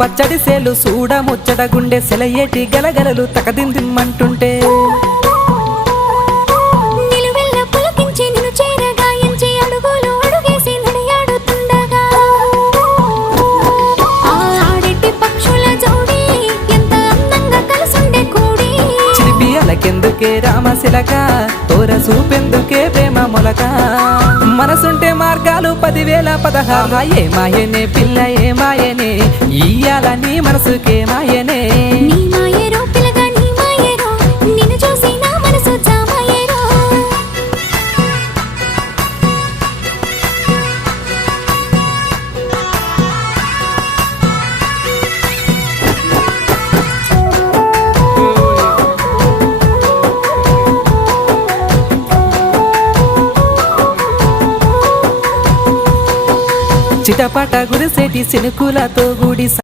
పచ్చడి సేలు సూడ ముచ్చట గుండె సెలయేటి గలగలలు తకదిందిమ్మంటుంటే నిలువెల్ల పులకించి నిన్ను చేరగాయించి అడుగులు అడుగేసి నడియాడుతుండగా ఆడెట్టి పక్షుల జోడి ఎంత అందంగా కలుసుండే కూడి చిలిపియలకెందుకే రామశిలక తోర చూపెందుకే ప్రేమ మొలక మనసుంటే మార్గాలు 10,016 ఏమాయనే పిల్ల ఏమాయనే ఇయ్యాల నీ మనసుకే మాయనే నీ మాయేరో పిల్లగా నీ మాయేరో నిన్ను చూసి నా మనసు జామాయేరో చిటపట గురిసేటి సినుకులతో గుడి